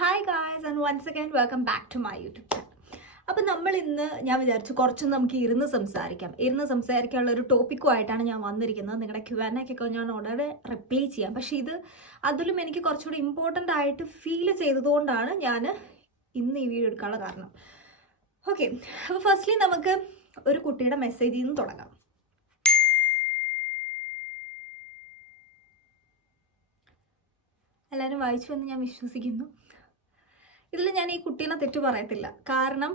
Hi guys and once again welcome back to my YouTube channel. അപ്പം നമ്മൾ ഇന്ന് ഞാൻ വിചാരിച്ചു കുറച്ചൊന്നും നമുക്ക് ഇരുന്ന് സംസാരിക്കാനുള്ള ഒരു ടോപ്പിക്കുമായിട്ടാണ് ഞാൻ വന്നിരിക്കുന്നത്. നിങ്ങളുടെ Q&A ഞാൻ ഉടനെ റിപ്ലൈ ചെയ്യാം. പക്ഷേ അതിലും എനിക്ക് കുറച്ചുകൂടി ഇമ്പോർട്ടൻ്റ് ആയിട്ട് ഫീൽ ചെയ്തതുകൊണ്ടാണ് ഞാൻ ഇന്ന് ഈ വീഡിയോ എടുക്കാനുള്ള കാരണം. ഓക്കെ, അപ്പോൾ ഫസ്റ്റ്ലി നമുക്ക് ഒരു കുട്ടിയുടെ മെസ്സേജിൽ നിന്ന് തുടങ്ങാം. എല്ലാവരും വായിച്ചു എന്ന് ഞാൻ വിശ്വസിക്കുന്നു. ഇതിൽ ഞാൻ ഈ കുട്ടീനെ തെറ്റ് പറയത്തില്ല. കാരണം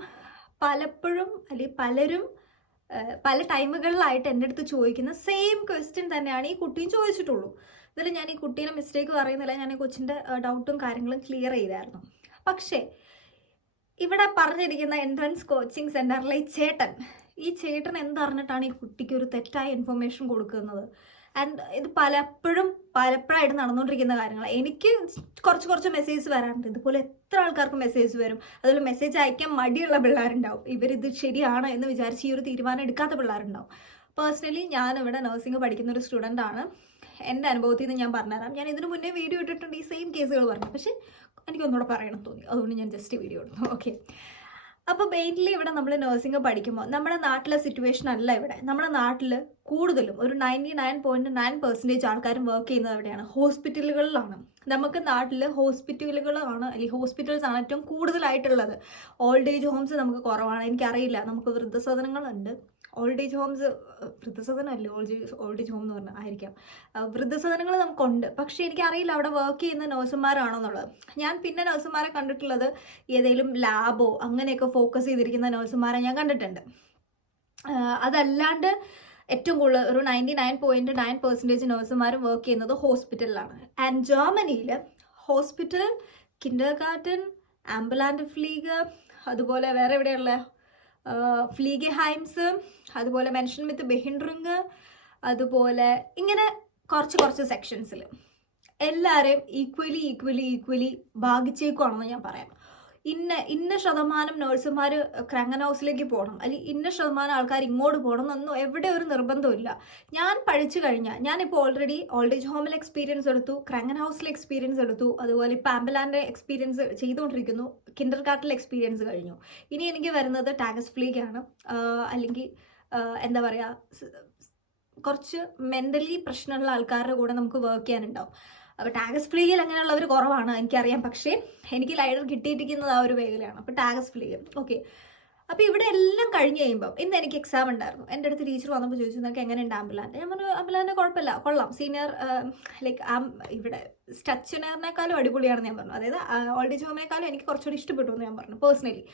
പലപ്പോഴും അല്ലെങ്കിൽ പലരും പല ടൈമുകളിലായിട്ട് എൻ്റെ അടുത്ത് ചോദിക്കുന്ന സെയിം ക്വസ്റ്റ്യൻ തന്നെയാണ് ഈ കുട്ടിയും ചോദിച്ചിട്ടുള്ളൂ. ഇതിൽ ഞാൻ ഈ കുട്ടീനെ മിസ്റ്റേക്ക് പറയുന്നില്ല. ഞാൻ ഈ കൊച്ചിൻ്റെ ഡൗട്ടും കാര്യങ്ങളും ക്ലിയർ ചെയ്തായിരുന്നു. പക്ഷേ ഇവിടെ പറഞ്ഞിരിക്കുന്ന എൻട്രൻസ് കോച്ചിങ് സെൻറ്ററിലെ ഈ ചേട്ടൻ എന്തറിഞ്ഞിട്ടാണ് ഈ കുട്ടിക്ക് ഒരു തെറ്റായ ഇൻഫർമേഷൻ കൊടുക്കുന്നത്? ആൻഡ് ഇത് പലപ്പോഴായിട്ട് നടന്നുകൊണ്ടിരിക്കുന്ന കാര്യങ്ങൾ. എനിക്ക് കുറച്ച് മെസ്സേജ് വരാറുണ്ട്. ഇതുപോലെ എത്ര ആൾക്കാർക്ക് മെസ്സേജ് വരും. അതുപോലെ മെസ്സേജ് അയക്കാൻ മടിയുള്ള പിള്ളേരുണ്ടാവും. ഇവരിത് ശരിയാണ് എന്ന് വിചാരിച്ച് ഈ ഒരു തീരുമാനം എടുക്കാത്ത പിള്ളേരുണ്ടാവും. പേഴ്സണലി ഞാനിവിടെ നഴ്സിംഗ് പഠിക്കുന്ന ഒരു സ്റ്റുഡൻ്റ് ആണ്. എൻ്റെ അനുഭവത്തിൽ നിന്ന് ഞാൻ പറഞ്ഞുതരാം. ഞാൻ ഇതിനു മുന്നേ വീഡിയോ ഇട്ടിട്ടുണ്ട്, ഈ സെയിം കേസുകൾ പറഞ്ഞു. പക്ഷേ എനിക്കൊന്നുകൂടെ പറയണം തോന്നി, അതുകൊണ്ട് ഞാൻ ജസ്റ്റ് വീഡിയോ ഇടുന്നു. ഓക്കെ, അപ്പോൾ മെയിൻലി ഇവിടെ നമ്മൾ നഴ്സിംഗ് പഠിക്കുമ്പോൾ നമ്മുടെ നാട്ടിലെ സിറ്റുവേഷൻ അല്ല ഇവിടെ. നമ്മുടെ നാട്ടിൽ കൂടുതലും ഒരു 99.9% ആൾക്കാരും വർക്ക് ചെയ്യുന്നത് എവിടെയാണ്? ഹോസ്പിറ്റലുകളിലാണ്. നമുക്ക് നാട്ടിൽ ഹോസ്പിറ്റലുകളാണ് അല്ലെങ്കിൽ ഹോസ്പിറ്റൽസ് ആണ് ഏറ്റവും കൂടുതലായിട്ടുള്ളത്. ഓൾഡ് ഏജ് ഹോംസ് നമുക്ക് കുറവാണ്. എനിക്കറിയില്ല, നമുക്ക് വൃദ്ധസദനങ്ങളുണ്ട്. ഓൾഡ് ഏജ് ഹോംസ് വൃദ്ധസദനമല്ലേ ഓൾഡ് ഏജ് ഹോം എന്ന് പറഞ്ഞാൽ ആയിരിക്കാം. വൃദ്ധസദനങ്ങൾ നമുക്കുണ്ട്. പക്ഷേ എനിക്കറിയില്ല അവിടെ വർക്ക് ചെയ്യുന്ന നഴ്സുമാരാണോ എന്നുള്ളത്. ഞാൻ പിന്നെ നഴ്സുമാരെ കണ്ടിട്ടുള്ളത് ഏതെങ്കിലും ലാബോ അങ്ങനെയൊക്കെ ഫോക്കസ് ചെയ്തിരിക്കുന്ന നഴ്സുമാരെ ഞാൻ കണ്ടിട്ടുണ്ട്. അതല്ലാണ്ട് ഏറ്റവും കൂടുതൽ ഒരു 99.9% നഴ്സുമാരും വർക്ക് ചെയ്യുന്നത് ഹോസ്പിറ്റലിലാണ്. ആൻഡ് ജർമ്മനിയിൽ ഹോസ്പിറ്റൽ, കിൻഡർ ഗാർട്ടൻ, ആംബുലാൻഡ് ഫ്ലീഗ്, അതുപോലെ വേറെ എവിടെയുള്ള ഫ്ലീഗെ ഹൈംസ്, അതുപോലെ മെൻഷൻ വിത്ത് ബെഹിൻഡ്രിങ്, അതുപോലെ ഇങ്ങനെ കുറച്ച് സെക്ഷൻസിൽ എല്ലാവരെയും ഈക്വലി ഭാഗിച്ചേക്കുവാണെന്ന് ഞാൻ പറയാം. ഇന്ന ശതമാനം നഴ്സുമാർ ക്രാങ്കൻ ഹൗസിലേക്ക് പോകണം, അല്ലെങ്കിൽ ഇന്ന ശതമാനം ആൾക്കാർ ഇങ്ങോട്ട് പോകണം എന്നൊന്നും എവിടെ ഒരു നിർബന്ധമില്ല. ഞാൻ പഠിച്ചു കഴിഞ്ഞാൽ ഞാനിപ്പോൾ ഓൾറെഡി ഓൾഡ് ഏജ് ഹോമിൽ എക്സ്പീരിയൻസ് എടുത്തു, ക്രാങ്കൻ ഹൗസിൽ എക്സ്പീരിയൻസ് എടുത്തു, അതുപോലെ ഇപ്പോൾ ആംബുലാൻ്റെ എക്സ്പീരിയൻസ് ചെയ്തുകൊണ്ടിരിക്കുന്നു, കിൻഡർ ഗാർട്ടനിൽ എക്സ്പീരിയൻസ് കഴിഞ്ഞു. ഇനി എനിക്ക് വരുന്നത് ടാഗസ് ഫ്ലീഗാണ്. അല്ലെങ്കിൽ എന്താ പറയുക, കുറച്ച് മെൻ്റലി പ്രശ്നമുള്ള ആൾക്കാരുടെ കൂടെ നമുക്ക് വർക്ക് ചെയ്യാനുണ്ടാവും. അപ്പോൾ ടാഗസ് ഫ്ലീഗിൽ അങ്ങനെയുള്ളവർ കുറവാണ് എനിക്കറിയാം. പക്ഷേ എനിക്ക് ലൈഡർ കിട്ടിയിരിക്കുന്നത് ആ ഒരു മേഖലയാണ്. അപ്പോൾ ടാഗസ് ഫ്ലീഗ് ഓക്കെ. അപ്പോൾ ഇവിടെ എല്ലാം കഴിഞ്ഞ് കഴിയുമ്പോൾ ഇന്ന് എനിക്ക് എക്സാം ഉണ്ടായിരുന്നു. എൻ്റെ അടുത്ത് ടീച്ചർ വന്നപ്പോൾ ചോദിച്ചു, നിങ്ങൾക്ക് എങ്ങനെയുണ്ട് ആംബുലാൻഡ്? ഞാൻ പറഞ്ഞു ആംബുലാൻഡ് കുഴപ്പമില്ല, കൊള്ളാം, സീനിയർ ലൈക്ക് ഇവിടെ സ്റ്റച്ചനറിനേക്കാളും അടിപൊളിയാണെന്ന് ഞാൻ പറഞ്ഞു. അതായത് ഓൾഡ് ഏജ് ഹോമിനേക്കാളും എനിക്ക് കുറച്ചുകൂടി ഇഷ്ടപ്പെട്ടു എന്ന് ഞാൻ പറഞ്ഞു പേഴ്സണലി.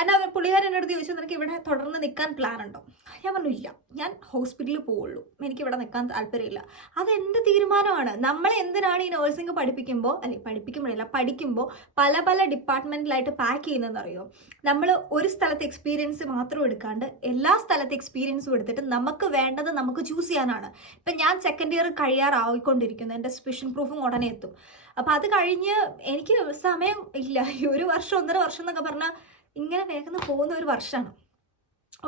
എന്നാൽ പുള്ളിക്കാരൻ എൻ്റെ അടുത്ത് ചോദിച്ചു, നിനക്ക് ഇവിടെ തുടർന്ന് നിൽക്കാൻ പ്ലാൻ ഉണ്ടോ? ഞാൻ പറഞ്ഞു ഇല്ല, ഞാൻ ഹോസ്പിറ്റലിൽ പോവുള്ളൂ, എനിക്ക് ഇവിടെ നിൽക്കാൻ താല്പര്യമില്ല. അതെൻ്റെ തീരുമാനമാണ്. നമ്മൾ എന്തിനാണ് ഈ നഴ്സിംഗ് പഠിക്കുമ്പോൾ പല ഡിപ്പാർട്ട്മെൻറ്റിലായിട്ട് പാക്ക് ചെയ്യുന്നതെന്ന് അറിയോ? നമ്മൾ ഒരു സ്ഥലത്ത് എക്സ്പീരിയൻസ് മാത്രം എടുക്കാണ്ട് എല്ലാ സ്ഥലത്തെ എക്സ്പീരിയൻസും എടുത്തിട്ട് നമുക്ക് വേണ്ടത് നമുക്ക് ചൂസ് ചെയ്യാനാണ്. ഇപ്പം ഞാൻ സെക്കൻഡ് ഇയർ കഴിയാറായിക്കൊണ്ടിരിക്കുന്നു. എൻ്റെ സ്പെഷ്യൽ പ്രൂഫും ഉടനെ എത്തും. അപ്പോൾ അത് കഴിഞ്ഞ് എനിക്ക് സമയം ഇല്ല. ഈ 1 വർഷം 1.5 വർഷം എന്നൊക്കെ പറഞ്ഞാൽ ഇങ്ങനെ വേഗം പോകുന്ന ഒരു വർഷമാണ്.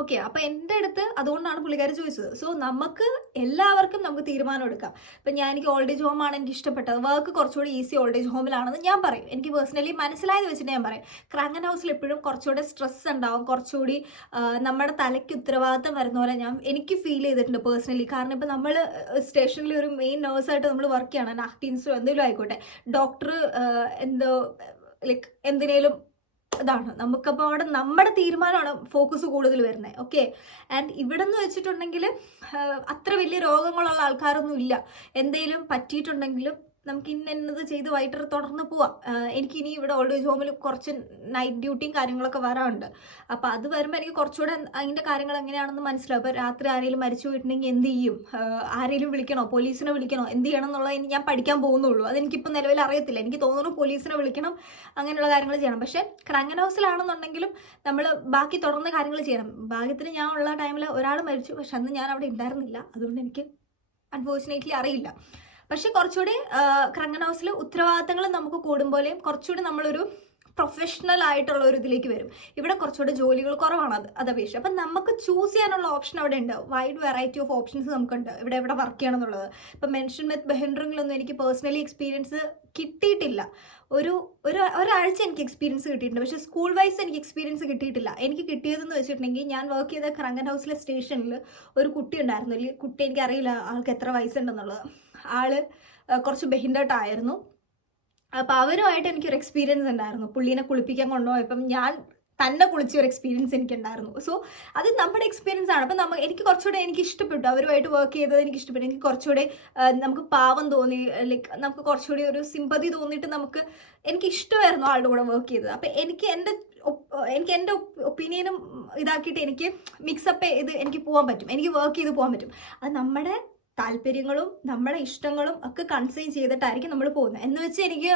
ഓക്കെ, അപ്പോൾ എൻ്റെ അടുത്ത് അതുകൊണ്ടാണ് പുള്ളിക്കാർ ചോദിച്ചത്. സോ നമുക്ക് എല്ലാവർക്കും നമുക്ക് തീരുമാനം എടുക്കാം. ഇപ്പം എനിക്ക് ഓൾഡ് ഏജ് ഹോമാണ് എനിക്ക് ഇഷ്ടപ്പെട്ടത്, വർക്ക് കുറച്ചുകൂടി ഈസി ഓൾഡ് ഏജ് ഹോമിലാണെന്ന് ഞാൻ പറയും. എനിക്ക് പേഴ്സണലി മനസ്സിലായത് വെച്ചിട്ട് ഞാൻ പറയും. ക്രാങ്കൻ ഹൗസിൽ എപ്പോഴും കുറച്ചുകൂടെ സ്ട്രെസ് ഉണ്ടാവും, കുറച്ചുകൂടി നമ്മുടെ തലയ്ക്ക് ഉത്തരവാദിത്തം വരുന്ന പോലെ എനിക്ക് ഫീൽ ചെയ്തിട്ടുണ്ട് പേഴ്സണലി. കാരണം ഇപ്പം നമ്മൾ സ്റ്റേഷനിൽ ഒരു മെയിൻ നേഴ്സായിട്ട് നമ്മൾ വർക്ക് ചെയ്യണം, നാക്ടീൻസോ എന്തെങ്കിലും ആയിക്കോട്ടെ, ഡോക്ടർ ലൈക്ക് എന്തിനേലും ഇതാണ് നമുക്കപ്പോൾ അവിടെ നമ്മുടെ തീരുമാനമാണ് ഫോക്കസ് കൂടുതൽ വരുന്നത്. ഓക്കെ, ആൻഡ് ഇവിടെ നിന്ന് വെച്ചിട്ടുണ്ടെങ്കിൽ അത്ര വലിയ രോഗങ്ങളുള്ള ആൾക്കാരൊന്നും ഇല്ല. എന്തെങ്കിലും പറ്റിയിട്ടുണ്ടെങ്കിലും നമുക്ക് ഇന്നത് ചെയ്ത് വൈകിട്ട് തുടർന്ന് പോവാം. എനിക്കിനി ഇവിടെ ഓൾഡ് ഏജ് ഹോമിൽ കുറച്ച് നൈറ്റ് ഡ്യൂട്ടിയും കാര്യങ്ങളൊക്കെ വരാറുണ്ട്. അപ്പോൾ അത് വരുമ്പോൾ എനിക്ക് കുറച്ചുകൂടെ അതിൻ്റെ കാര്യങ്ങൾ എങ്ങനെയാണെന്ന് മനസ്സിലാവും. അപ്പോൾ രാത്രി ആരെങ്കിലും മരിച്ചു പോയിട്ടുണ്ടെങ്കിൽ എന്ത് ചെയ്യും, ആരെങ്കിലും വിളിക്കണോ, പോലീസിനെ വിളിക്കണോ, എന്ത് ചെയ്യണം എന്നുള്ളത് ഞാൻ പഠിക്കാൻ പോകുന്നുള്ളൂ. അതെനിക്കിപ്പോൾ നിലവിൽ അറിയത്തില്ല. എനിക്ക് തോന്നുന്നു പോലീസിനെ വിളിക്കണം, അങ്ങനെയുള്ള കാര്യങ്ങൾ ചെയ്യണം. പക്ഷേ ക്രാങ്കൻ ഹൗസിലാണെന്നുണ്ടെങ്കിലും നമ്മൾ ബാക്കി തുടർന്ന കാര്യങ്ങൾ ചെയ്യണം. ഭാഗ്യത്തിന് ഞാൻ ഉള്ള ടൈമിൽ ഒരാൾ മരിച്ചു, പക്ഷെ അന്ന് ഞാൻ അവിടെ ഉണ്ടായിരുന്നില്ല. അതുകൊണ്ട് എനിക്ക് അൺഫോർച്ചുനേറ്റ്ലി അറിയില്ല. പക്ഷെ കുറച്ചുകൂടി ക്രാങ്കൻ ഹൗസിൽ ഉത്തരവാദിത്തങ്ങൾ നമുക്ക് കൂടുമ്പോഴേയും കുറച്ചുകൂടി നമ്മളൊരു പ്രൊഫഷണൽ ആയിട്ടുള്ള ഒരു ഇതിലേക്ക് വരും. ഇവിടെ കുറച്ചുകൂടെ ജോലികൾ കുറവാണ് അത് അപേക്ഷിച്ച്. അപ്പം നമുക്ക് ചൂസ് ചെയ്യാനുള്ള ഓപ്ഷൻ അവിടെ ഉണ്ട്. വൈഡ് വെറൈറ്റി ഓഫ് ഓപ്ഷൻസ് നമുക്കുണ്ട് ഇവിടെ എവിടെ വർക്ക് ചെയ്യണം എന്നുള്ളത്. ഇപ്പം മെൻഷൻ വിത്ത് ബെഹൻഡ്രിങ്ങിലൊന്നും എനിക്ക് പേഴ്സണലി എക്സ്പീരിയൻസ് കിട്ടിയിട്ടില്ല. ഒരാഴ്ച എനിക്ക് എക്സ്പീരിയൻസ് കിട്ടിയിട്ടുണ്ട്, പക്ഷേ സ്കൂൾ വൈസ് എനിക്ക് എക്സ്പീരിയൻസ് കിട്ടിയിട്ടില്ല. എനിക്ക് കിട്ടിയതെന്ന് വെച്ചിട്ടുണ്ടെങ്കിൽ ഞാൻ വർക്ക് ചെയ്ത ക്രങ്കൻ ഹൗസിലെ സ്റ്റേഷനിൽ ഒരു കുട്ടി ഉണ്ടായിരുന്നു. അല്ലെങ്കിൽ കുട്ടി എനിക്കറിയില്ല ആൾക്ക് എത്ര വയസ്സുണ്ടെന്നുള്ളത്. ആള് കുറച്ച് ബെഹിൻഡർട്ടായിരുന്നു. അപ്പോൾ അവരുമായിട്ട് എനിക്കൊരു എക്സ്പീരിയൻസ് ഉണ്ടായിരുന്നു. പുള്ളീനെ കുളിപ്പിക്കാൻ കൊണ്ടുപോയപ്പം ഞാൻ തന്നെ കുളിച്ച ഒരു എക്സ്പീരിയൻസ് എനിക്കുണ്ടായിരുന്നു. സോ അത് നമ്മുടെ എക്സ്പീരിയൻസ് ആണ്. അപ്പം എനിക്ക് കുറച്ചുകൂടെ എനിക്ക് ഇഷ്ടപ്പെട്ടു, അവരുമായിട്ട് വർക്ക് ചെയ്തത് എനിക്ക് ഇഷ്ടപ്പെട്ടു. എനിക്ക് കുറച്ചുകൂടെ നമുക്ക് പാവം തോന്നി, ലൈക്ക് നമുക്ക് കുറച്ചുകൂടി ഒരു സിമ്പതി തോന്നിയിട്ട് എനിക്ക് ഇഷ്ടമായിരുന്നു ആളുടെ കൂടെ വർക്ക് ചെയ്തത്. അപ്പം എനിക്ക് എൻ്റെ ഒപ്പീനിയനും ഇതാക്കിയിട്ട് എനിക്ക് മിക്സപ്പ് ചെയ്ത് എനിക്ക് പോകാൻ പറ്റും, എനിക്ക് വർക്ക് ചെയ്ത് പോകാൻ പറ്റും. അത് നമ്മുടെ താല്പര്യങ്ങളും നമ്മുടെ ഇഷ്ടങ്ങളും ഒക്കെ കൺസൈൻ ചെയ്തിട്ടായിരിക്കും നമ്മൾ പോകുന്നത്. എന്ന് വെച്ച് എനിക്ക്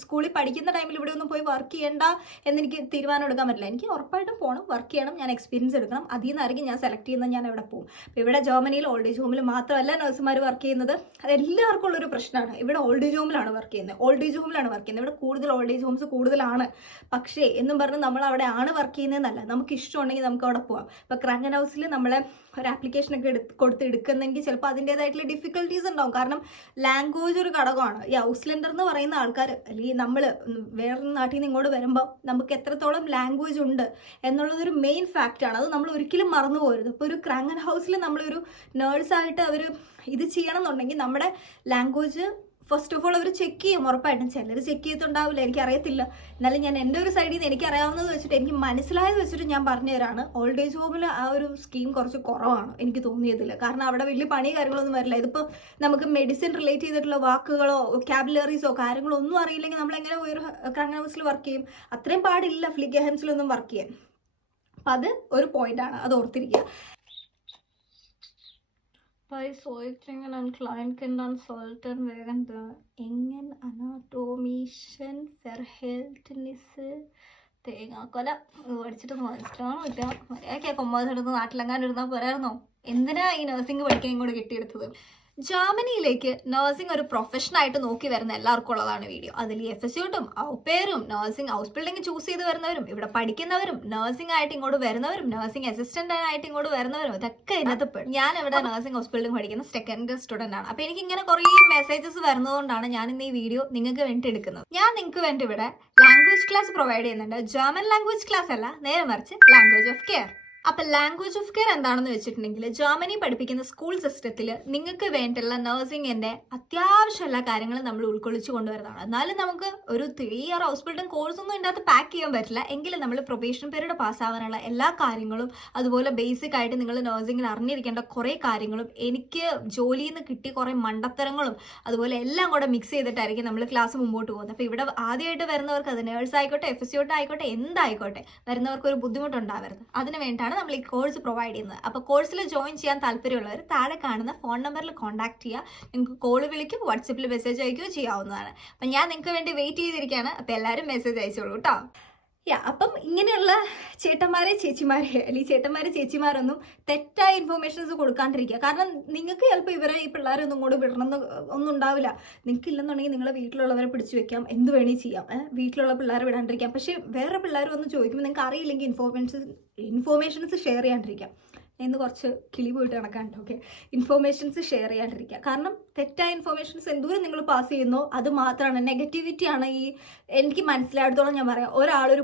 സ്കൂളിൽ പഠിക്കുന്ന ടൈമിൽ ഇവിടെ ഒന്നും പോയി വർക്ക് ചെയ്യണ്ട എന്നെനിക്ക് തീരുമാനം എടുക്കാൻ പറ്റില്ല. എനിക്ക് ഉറപ്പായിട്ടും പോകണം, വർക്ക് ചെയ്യണം, ഞാൻ എക്സ്പീരിയൻസ് എടുക്കണം. അതിൽ നിന്നായിരിക്കും ഞാൻ സെലക്ട് ചെയ്യുന്നത് ഞാൻ എവിടെ പോകും. അപ്പോൾ ഇവിടെ ജർമ്മനിയിൽ ഓൾഡ് ഏജ് ഹോമിൽ മാത്രമല്ല നഴ്സുമാർ വർക്ക് ചെയ്യുന്നത്. അത് എല്ലാവർക്കും ഉള്ളൊരു പ്രശ്നമാണ്. ഇവിടെ ഓൾഡ് ഏജ് ഹോമിലാണ് വർക്ക് ചെയ്യുന്നത്. ഇവിടെ കൂടുതൽ ഓൾഡ് ഏജ് ഹോംസ് കൂടുതലാണ്. പക്ഷേ എന്നും പറഞ്ഞ് നമ്മൾ അവിടെ ആണ് വർക്ക് ചെയ്യുന്നതെന്നല്ല, നമുക്ക് ഇഷ്ടമുണ്ടെങ്കിൽ നമുക്ക് അവിടെ പോകാം. ഇപ്പോൾ ക്രങ്കൻ ഹൗസിൽ നമ്മളെ ഒരു ആപ്ലിക്കേഷനൊക്കെ എടുക്കുന്നെങ്കിൽ ചിലപ്പോൾ അതിൻ്റെതായിട്ടുള്ള ഡിഫിക്കൽട്ടീസ് ഉണ്ടാവും. കാരണം ലാംഗ്വേജ് ഒരു ഘടകമാണ്. ഈ ഔസ്ലൻഡർ എന്ന് പറയുന്ന ആൾക്കാർ, അല്ലെങ്കിൽ നമ്മൾ വേറൊരു നാട്ടിൽ നിന്ന് ഇങ്ങോട്ട് വരുമ്പോൾ നമുക്ക് എത്രത്തോളം ലാംഗ്വേജ് ഉണ്ട് എന്നുള്ളതൊരു മെയിൻ ഫാക്റ്റാണ്. അത് നമ്മൾ ഒരിക്കലും മറന്നു പോകരുത്. ഇപ്പോൾ ഒരു ക്രങ്കൻ ഹൗസിൽ നമ്മളൊരു നേഴ്സായിട്ട് അവർ ഇത് ചെയ്യണം എന്നുണ്ടെങ്കിൽ നമ്മുടെ ലാംഗ്വേജ് ഫസ്റ്റ് ഓഫ് ഓൾ അവർ ചെക്ക് ചെയ്യും ഉറപ്പായിട്ടും. ചിലർ ചെക്ക് ചെയ്തിട്ടുണ്ടാവില്ല, എനിക്കറിയത്തില്ല. എന്നാലും ഞാൻ എൻ്റെ ഒരു സൈഡിൽ നിന്ന് എനിക്കറിയാവുന്നത് വെച്ചിട്ട് എനിക്ക് മനസ്സിലായത് വെച്ചിട്ട് ഞാൻ പറഞ്ഞു തരാണ്. ഓൾഡ് ഏജ് ഹോമിൽ ആ ഒരു സ്കീം കുറച്ച് കുറവാണ് എനിക്ക് തോന്നിയതിൽ. കാരണം അവിടെ വലിയ പണി കാര്യങ്ങളൊന്നും വരില്ല. ഇതിപ്പോൾ നമുക്ക് മെഡിസിൻ റിലേറ്റ് ചെയ്തിട്ടുള്ള വാക്കുകളോ വൊക്കാബുലറീസോ കാര്യങ്ങളോ ഒന്നും അറിയില്ലെങ്കിൽ നമ്മളെങ്ങനെ ഒരു ക്രങ്കൻ ഹൗസിൽ വർക്ക് ചെയ്യും? അത്രയും പാടില്ല ഫ്ലിഗ ഹെംസിലൊന്നും വർക്ക് ചെയ്യാൻ. അപ്പം അത് ഒരു പോയിന്റാണ്, അത് ഓർത്തിരിക്കുക. Bei Säuglingen und Kleinkindern sollten während der engen anatomischen Verhältnisse തേങ്ങാക്കൊല പഠിച്ചിട്ട് മനസ്സിലാവില്ല. മര്യാദയ്ക്ക് കൊമ്പേഴ്സ് എടുത്ത് നാട്ടിലെങ്ങാനും ഇരുന്നാൽ പോരായിരുന്നോ? എന്തിനാ ഈ നഴ്സിംഗ് പഠിക്കാൻ ഇങ്ങോട്ട് കിട്ടിയെടുത്തത്? ജർമ്മനിയിലേക്ക് നഴ്സിംഗ് ഒരു പ്രൊഫഷനായിട്ട് നോക്കി വരുന്ന എല്ലാവർക്കും ഉള്ളതാണ് വീഡിയോ. അതിൽ എഫ്എസ്യൂട്ടും ഔപേരും നഴ്സിംഗ് ഹൗസ് ബിൽഡിംഗ് ചൂസ് ചെയ്ത് വരുന്നവരും ഇവിടെ പഠിക്കുന്നവരും നഴ്സിംഗ് ആയിട്ട് ഇങ്ങോട്ട് വരുന്നവരും നഴ്സിംഗ് അസിസ്റ്റന്റ് ആയിട്ട് ഇങ്ങോട്ട് വരുന്നവരും ഇതൊക്കെ ഇതിനകത്ത് പെടും. ഞാൻ ഇവിടെ നഴ്സിംഗ് ഹൗസ് ബിൽഡിംഗ് പഠിക്കുന്ന സെക്കൻഡ് സ്റ്റുഡന്റ് ആണ്. അപ്പൊ എനിക്ക് ഇങ്ങനെ കുറേ മെസ്സേജസ് വരുന്നതുകൊണ്ടാണ് ഞാൻ ഇന്ന് ഈ വീഡിയോ നിങ്ങൾക്ക് വേണ്ടി എടുക്കുന്നത്. ഞാൻ നിങ്ങൾക്ക് വേണ്ടി ഇവിടെ ലാംഗ്വേജ് ക്ലാസ് പ്രൊവൈഡ് ചെയ്യുന്നുണ്ട്. ജർമ്മൻ ലാംഗ്വേജ് ക്ലാസ് അല്ല, നേരെ മറിച്ച് ലാംഗ്വേജ് ഓഫ് കെയർ. അപ്പൊ ലാംഗ്വേജ് ഓഫ് കെയർ എന്താണെന്ന് വെച്ചിട്ടുണ്ടെങ്കിൽ ജർമ്മനി പഠിപ്പിക്കുന്ന സ്കൂൾ സിസ്റ്റത്തിൽ നിങ്ങൾക്ക് വേണ്ടിയുള്ള നഴ്സിംഗിന്റെ അത്യാവശ്യം എല്ലാ കാര്യങ്ങളും നമ്മൾ ഉൾക്കൊള്ളിച്ചു കൊണ്ടുവരുന്നതാണ്. എന്നാലും നമുക്ക് ഒരു 3 ഇയർ ഹൗസ് ബിൽഡിംഗ് കോഴ്സ് ഒന്നും ഇതിൻ്റെ അകത്ത് പാക്ക് ചെയ്യാൻ പറ്റില്ല. എങ്കിലും നമ്മൾ പ്രൊബേഷൻ പീരീഡ് പാസ്സാവാനുള്ള എല്ലാ കാര്യങ്ങളും അതുപോലെ ബേസിക് ആയിട്ട് നിങ്ങൾ നഴ്സിംഗിൽ അറിഞ്ഞിരിക്കേണ്ട കുറേ കാര്യങ്ങളും എനിക്ക് ജോലിയിൽ നിന്ന് കിട്ടിയ കുറേ മണ്ടത്തരങ്ങളും അതുപോലെ എല്ലാം കൂടെ മിക്സ് ചെയ്തിട്ടായിരിക്കും നമ്മൾ ക്ലാസ് മുമ്പോട്ട് പോകുന്നത്. അപ്പോൾ ഇവിടെ ആദ്യമായിട്ട് വരുന്നവർക്ക് അത് നേഴ്സ് ആയിക്കോട്ടെ എഫ്എസ്യൂട്ട് ആയിക്കോട്ടെ എന്തായിക്കോട്ടെ വരുന്നവർക്ക് ഒരു ബുദ്ധിമുട്ടുണ്ടാവരുത്. അതിന് വേണ്ടിയാണ് നമ്മൾ ഈ കോഴ്സ് പ്രൊവൈഡ് ചെയ്യുന്നത്. അപ്പോൾ കോഴ്സിൽ ജോയിൻ ചെയ്യാൻ താല്പര്യമുള്ളവർ താഴെ കാണുന്ന ഫോൺ നമ്പറിൽ കോൺടാക്ട് ചെയ്യുക. നിങ്ങൾക്ക് കോൾ വിളിക്കും, വാട്സപ്പിൽ മെസ്സേജ് അയക്കുകയോ ചെയ്യാവുന്നതാണ്. അപ്പം ഞാൻ നിങ്ങൾക്ക് വേണ്ടി വെയിറ്റ് ചെയ്തിരിക്കുകയാണ്. അപ്പോൾ എല്ലാവരും മെസ്സേജ് അയച്ചോളൂ കേട്ടോ. അപ്പം ഇങ്ങനെയുള്ള ചേട്ടന്മാരെ ചേച്ചിമാരൊന്നും തെറ്റായ ഇൻഫോർമേഷൻസ് കൊടുക്കാണ്ടിരിക്കുക. കാരണം നിങ്ങൾക്ക് ചിലപ്പോൾ ഇവരെ ഈ പിള്ളേരെ ഒന്നും കൂടെ വിടണമെന്ന് ഒന്നും ഉണ്ടാവില്ല. നിങ്ങൾക്ക് ഇല്ലെന്നുണ്ടെങ്കിൽ നിങ്ങളെ വീട്ടിലുള്ളവരെ പിടിച്ചു വെക്കാം, എന്ത് വേണേൽ ചെയ്യാം. വീട്ടിലുള്ള പിള്ളേരെ വിടാണ്ടിരിക്കാം. പക്ഷേ വേറെ പിള്ളേർ വന്ന് ചോദിക്കുമ്പോൾ നിങ്ങൾക്ക് അറിയില്ലെങ്കിൽ ഇൻഫോർമേഷൻസ് ഷെയർ ചെയ്യാണ്ടിരിക്കാം. ഇന്ന് കുറച്ച് കിളി പോയിട്ട് കണക്കാണ്ട്. ഓക്കെ, ഇൻഫോർമേഷൻസ് ഷെയർ ചെയ്യാണ്ടിരിക്കുക. കാരണം തെറ്റായ ഇൻഫോർമേഷൻസ് എന്തോരം നിങ്ങൾ പാസ് ചെയ്യുന്നോ അത് മാത്രമാണ് നെഗറ്റിവിറ്റിയാണ്. എനിക്ക് മനസ്സിലായിടത്തോളം ഞാൻ പറയാം, ഒരാളൊരു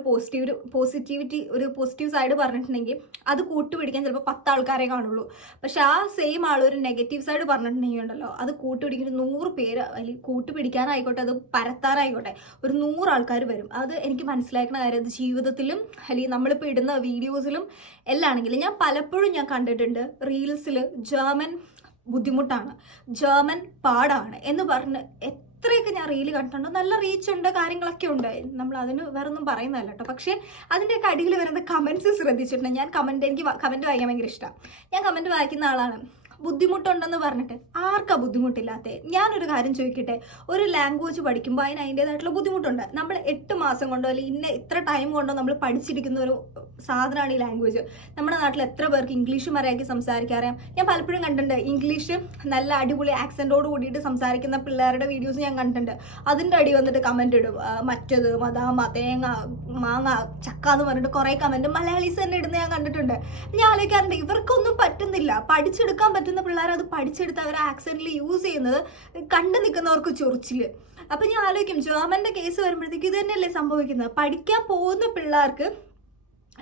പോസിറ്റീവ് സൈഡ് പറഞ്ഞിട്ടുണ്ടെങ്കിൽ അത് കൂട്ടുപിടിക്കാൻ ചിലപ്പോൾ 10 ആൾക്കാരെ കാണുള്ളൂ. പക്ഷെ ആ സെയിം ആൾ ഒരു നെഗറ്റീവ് സൈഡ് പറഞ്ഞിട്ടുണ്ടെങ്കിൽ ഉണ്ടല്ലോ അത് കൂട്ടുപിടിക്കുന്ന 100 പേര്, അല്ലെങ്കിൽ കൂട്ടുപിടിക്കാനായിക്കോട്ടെ അത് പരത്താനായിക്കോട്ടെ ഒരു 100 ആൾക്കാർ വരും. അത് എനിക്ക് മനസ്സിലാക്കുന്ന കാര്യം. അത് ജീവിതത്തിലും അല്ലെങ്കിൽ നമ്മളിപ്പോൾ ഇടുന്ന വീഡിയോസിലും എല്ലാം ആണെങ്കിലും ഞാൻ പലപ്പോഴും കണ്ടിട്ടുണ്ട് റീൽസിൽ ജർമ്മൻ ബുദ്ധിമുട്ടാണ്, ജർമ്മൻ പാടാണ് എന്ന് പറഞ്ഞ് എത്രയൊക്കെ ഞാൻ റീല് കണ്ടിട്ടുണ്ടോ. നല്ല റീച്ച് ഉണ്ട്, കാര്യങ്ങളൊക്കെ ഉണ്ട്, നമ്മൾ അതിന് വേറെ ഒന്നും പറയുന്നതല്ല കേട്ടോ. പക്ഷേ അതിൻ്റെയൊക്കെ അടിയിൽ വരുന്ന കമൻസ് ശ്രദ്ധിച്ചിട്ടുണ്ട്. എനിക്ക് കമൻറ്റ് വായിക്കാൻ ഭയങ്കര ഇഷ്ടമാണ്. ഞാൻ കമൻറ്റ് വായിക്കുന്ന ആളാണ്. ബുദ്ധിമുട്ടുണ്ടെന്ന് പറഞ്ഞിട്ട് ആർക്കാ ബുദ്ധിമുട്ടില്ലാത്തത്? ഞാനൊരു കാര്യം ചോദിക്കട്ടെ, ഒരു ലാംഗ്വേജ് പഠിക്കുമ്പോൾ അതിന് അതിൻ്റെതായിട്ടുള്ള ബുദ്ധിമുട്ടുണ്ട്. നമ്മൾ 8 മാസം കൊണ്ടോ അല്ലെങ്കിൽ ഇത്ര ടൈം കൊണ്ടോ നമ്മൾ പഠിച്ചിരിക്കുന്ന ഒരു സാധനമാണ് ഈ ലാംഗ്വേജ്. നമ്മുടെ നാട്ടിൽ എത്ര പേർക്ക് ഇംഗ്ലീഷ് മര്യാദയ്ക്ക് സംസാരിക്കാറിയാം? ഞാൻ പലപ്പോഴും കണ്ടിട്ടുണ്ട് ഇംഗ്ലീഷ് നല്ല അടിപൊളി ആക്സെൻറ്റോട് കൂടിയിട്ട് സംസാരിക്കുന്ന പിള്ളേരുടെ വീഡിയോസ് ഞാൻ കണ്ടിട്ടുണ്ട്. അതിൻ്റെ അടി വന്നിട്ട് കമൻറ്റ് ഇടും, മറ്റത് മതാമ തേങ്ങ മാങ്ങ ചക്ക എന്ന് പറഞ്ഞിട്ട് കുറേ കമൻറ്റ് മലയാളീസ് തന്നെ ഇടുന്ന ഞാൻ കണ്ടിട്ടുണ്ട്. ഞാൻ ആലോചിക്കാറുണ്ട്, ഇവർക്കൊന്നും പറ്റുന്നില്ല. പഠിച്ചെടുക്കാൻ പറ്റുന്ന പിള്ളേർ അത് പഠിച്ചെടുത്ത് അവർ ആക്സെൻറ്റിൽ യൂസ് ചെയ്യുന്നത് കണ്ടു നിൽക്കുന്നവർക്ക് ചൊറിച്ചിൽ. അപ്പം ഞാൻ ആലോചിക്കും, ജർമ്മൻ്റെ കേസ് വരുമ്പോഴത്തേക്ക് ഇത് തന്നെയല്ലേ സംഭവിക്കുന്നത്? പഠിക്കാൻ പോകുന്ന പിള്ളേർക്ക്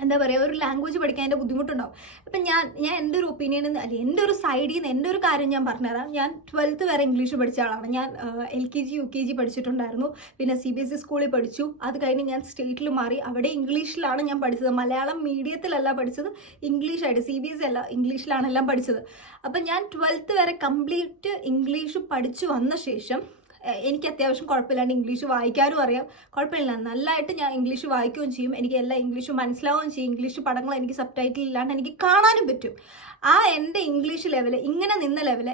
എന്താ പറയുക, ഒരു ലാംഗ്വേജ് പഠിക്കാൻ എൻ്റെ ബുദ്ധിമുട്ടുണ്ടാവും. അപ്പം ഞാൻ എൻ്റെ ഒരു ഒപ്പീനിയൻ അല്ലെ എൻ്റെ ഒരു സൈഡിൽ നിന്ന് എൻ്റെ ഒരു കാര്യം ഞാൻ പറഞ്ഞുതരാം. ഞാൻ 12th വരെ ഇംഗ്ലീഷ് പഠിച്ച ആളാണ്. ഞാൻ LKG UKG പഠിച്ചിട്ടുണ്ടായിരുന്നു. പിന്നെ CBSE സ്കൂളിൽ പഠിച്ചു. അത് കഴിഞ്ഞ് ഞാൻ സ്റ്റേറ്റിൽ മാറി. അവിടെ ഇംഗ്ലീഷിലാണ് ഞാൻ പഠിച്ചത്. മലയാളം മീഡിയത്തിലല്ല പഠിച്ചത്, ഇംഗ്ലീഷായിട്ട്. CBSE അല്ല, ഇംഗ്ലീഷിലാണ് എല്ലാം പഠിച്ചത്. അപ്പം ഞാൻ 12th വരെ കംപ്ലീറ്റ് ഇംഗ്ലീഷ് പഠിച്ചു വന്ന ശേഷം എനിക്ക് അത്യാവശ്യം കുഴപ്പമില്ലാണ്ട് ഇംഗ്ലീഷ് വായിക്കാനും അറിയാം. കുഴപ്പമില്ല, നല്ലതായിട്ട് ഞാൻ ഇംഗ്ലീഷ് വായിക്കുകയും ചെയ്യും. എനിക്ക് എല്ലാ ഇംഗ്ലീഷും മനസ്സിലാവുകയും ചെയ്യും. ഇംഗ്ലീഷ് പടങ്ങൾ എനിക്ക് സബ് ടൈറ്റിൽ ഇല്ലാണ്ട് എനിക്ക് കാണാനും പറ്റും. എൻ്റെ ഇംഗ്ലീഷ് ലെവല് ഇങ്ങനെ നിന്ന ലെവല്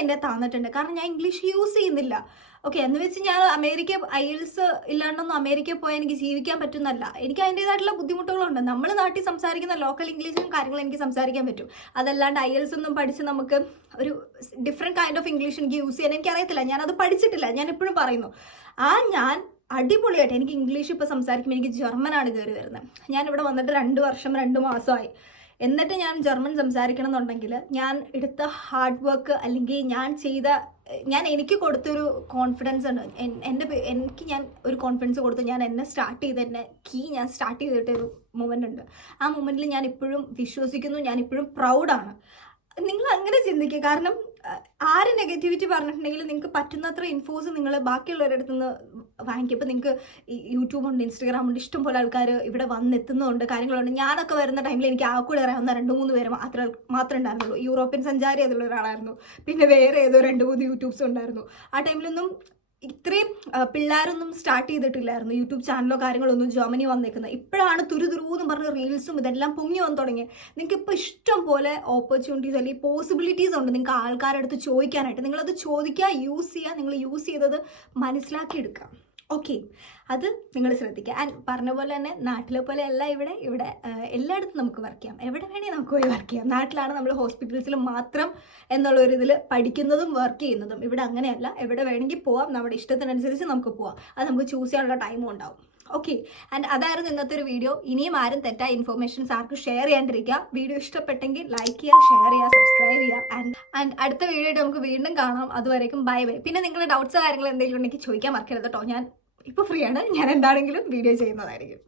എൻ്റെ താന്നിട്ടുണ്ട്. കാരണം ഞാൻ ഇംഗ്ലീഷ് യൂസ് ചെയ്യുന്നില്ല. ഓക്കെ, എന്ന് വെച്ച് ഞാൻ IELTS ഇല്ലാണ്ടൊന്നും അമേരിക്കയിൽ പോയാൽ എനിക്ക് ജീവിക്കാൻ പറ്റുന്നല്ല. എനിക്ക് അതിൻ്റെതായിട്ടുള്ള ബുദ്ധിമുട്ടുകളുണ്ട്. നമ്മൾ നാട്ടിൽ സംസാരിക്കുന്ന ലോക്കൽ ഇംഗ്ലീഷും കാര്യങ്ങളും എനിക്ക് സംസാരിക്കാൻ പറ്റും. അതല്ലാണ്ട് IELTS ഒന്നും പഠിച്ച് നമുക്ക് ഒരു ഡിഫറെൻറ്റ് കൈൻഡ് ഓഫ് ഇംഗ്ലീഷ് എനിക്ക് യൂസ് ചെയ്യാൻ എനിക്കറിയത്തില്ല. ഞാനത് പഠിച്ചിട്ടില്ല. ഞാൻ എപ്പോഴും പറയുന്നു, ഞാൻ അടിപൊളിയായിട്ട് എനിക്ക് ഇംഗ്ലീഷ് ഇപ്പോൾ സംസാരിക്കുമ്പോൾ എനിക്ക് ജർമ്മനാണ് കയറി വരുന്നത്. ഞാനിവിടെ വന്നിട്ട് 2 വർഷം 2 മാസമായി. എന്നിട്ട് ഞാൻ ജർമ്മൻ സംസാരിക്കണം എന്നുണ്ടെങ്കിൽ ഞാൻ എടുത്ത ഹാർഡ് വർക്ക് അല്ലെങ്കിൽ ഞാൻ എനിക്ക് കൊടുത്തൊരു കോൺഫിഡൻസ് ഉണ്ട്. ഞാൻ ഒരു കോൺഫിഡൻസ് കൊടുത്ത് ഞാൻ സ്റ്റാർട്ട് ചെയ്തിട്ടൊരു മൊമെൻ്റ് ഉണ്ട്. ആ മൊമെൻറ്റിൽ ഞാൻ ഇപ്പോഴും വിശ്വസിക്കുന്നു, ഞാൻ ഇപ്പോഴും പ്രൗഡാണ്. നിങ്ങൾ അങ്ങനെ ചിന്തിക്കുക. കാരണം ആര് നെഗറ്റിവിറ്റി പറഞ്ഞിട്ടുണ്ടെങ്കിലും നിങ്ങൾക്ക് പറ്റുന്നത്ര ഇൻഫോസ് നിങ്ങൾ ബാക്കിയുള്ളവരുടെ അടുത്ത് നിന്ന് വാങ്ങിക്കും. ഇപ്പം നിങ്ങൾക്ക് യൂട്യൂബുണ്ട്, ഇൻസ്റ്റാഗ്രാം ഉണ്ട്, ഇഷ്ടംപോലെ ആൾക്കാർ ഇവിടെ വന്നെത്തുന്നുണ്ട്, കാര്യങ്ങളുണ്ട്. ഞാനൊക്കെ വരുന്ന ടൈമിൽ എനിക്ക് ആ കൂടെ അറിയാവുന്ന 2-3 പേര് മാത്രമേ ഉണ്ടായിരുന്നുള്ളൂ. യൂറോപ്യൻ സഞ്ചാരി അതിലുള്ള ഒരാളായിരുന്നു. പിന്നെ വേറെ ഏതോ 2-3 യൂട്യൂബ്സ് ഉണ്ടായിരുന്നു. ആ ടൈമിലൊന്നും ഇത്രയും പിള്ളേരൊന്നും സ്റ്റാർട്ട് ചെയ്തിട്ടില്ലായിരുന്നു, യൂട്യൂബ് ചാനലോ കാര്യങ്ങളൊന്നും ജർമ്മനി വന്നേക്കുന്നത്. ഇപ്പോഴാണ് തുരുതുരൂന്ന് പറഞ്ഞ റീൽസും ഇതെല്ലാം പൊങ്ങി വന്ന് തുടങ്ങി. നിങ്ങൾക്ക് ഇപ്പോൾ ഇഷ്ടം പോലെ ഓപ്പർച്യൂണിറ്റീസ് അല്ലെങ്കിൽ പോസിബിലിറ്റീസ് ഉണ്ട് നിങ്ങൾക്ക് ആൾക്കാരുടെ അടുത്ത് ചോദിക്കാനായിട്ട്. നിങ്ങളത് ചോദിക്കുക, യൂസ് ചെയ്യുക, നിങ്ങൾ യൂസ് ചെയ്തത് മനസ്സിലാക്കിയെടുക്കുക. ഓക്കെ, അത് നിങ്ങൾ ശ്രദ്ധിക്കുക. ആൻഡ് പറഞ്ഞ പോലെ തന്നെ നാട്ടിലെ പോലെ അല്ല ഇവിടെ എല്ലായിടത്തും നമുക്ക് വർക്ക് ചെയ്യാം. എവിടെ വേണമെങ്കിൽ നമുക്ക് പോയി വർക്ക് ചെയ്യാം. നാട്ടിലാണ് നമ്മൾ ഹോസ്പിറ്റൽസിൽ മാത്രം എന്നുള്ളൊരു ഇതിൽ പഠിക്കുന്നതും വർക്ക് ചെയ്യുന്നതും. ഇവിടെ അങ്ങനെയല്ല, എവിടെ വേണമെങ്കിൽ പോവാം, നമ്മുടെ ഇഷ്ടത്തിനനുസരിച്ച് നമുക്ക് പോവാം. അത് നമുക്ക് ചൂസ് ചെയ്യാനുള്ള ടൈമും ഉണ്ടാവും. ഓക്കെ, ആൻഡ് അതായിരുന്നു ഇന്നത്തെ ഒരു വീഡിയോ. ഇനിയും ആരും തെറ്റായ ഇൻഫോർമേഷൻസ് ആർക്കും ഷെയർ ചെയ്യാണ്ടിരിക്കുക. വീഡിയോ ഇഷ്ടപ്പെട്ടെങ്കിൽ ലൈക്ക് ചെയ്യുക, ഷെയർ ചെയ്യുക, സബ്സ്ക്രൈബ് ചെയ്യുക. ആൻഡ് അടുത്ത വീഡിയോ ആയിട്ട് നമുക്ക് വീണ്ടും കാണാം. അതുവരേക്കും ബൈ. പിന്നെ നിങ്ങളുടെ ഡൗട്ട്സ് കാര്യങ്ങൾ എന്തെങ്കിലും ഉണ്ടെങ്കിൽ ചോദിക്കാൻ മറക്കരുത് കേട്ടോ. ഞാൻ ഇപ്പോൾ ഫ്രീ ആണ്. ഞാൻ എന്താണെങ്കിലും വീഡിയോ ചെയ്യുന്നതായിരിക്കും.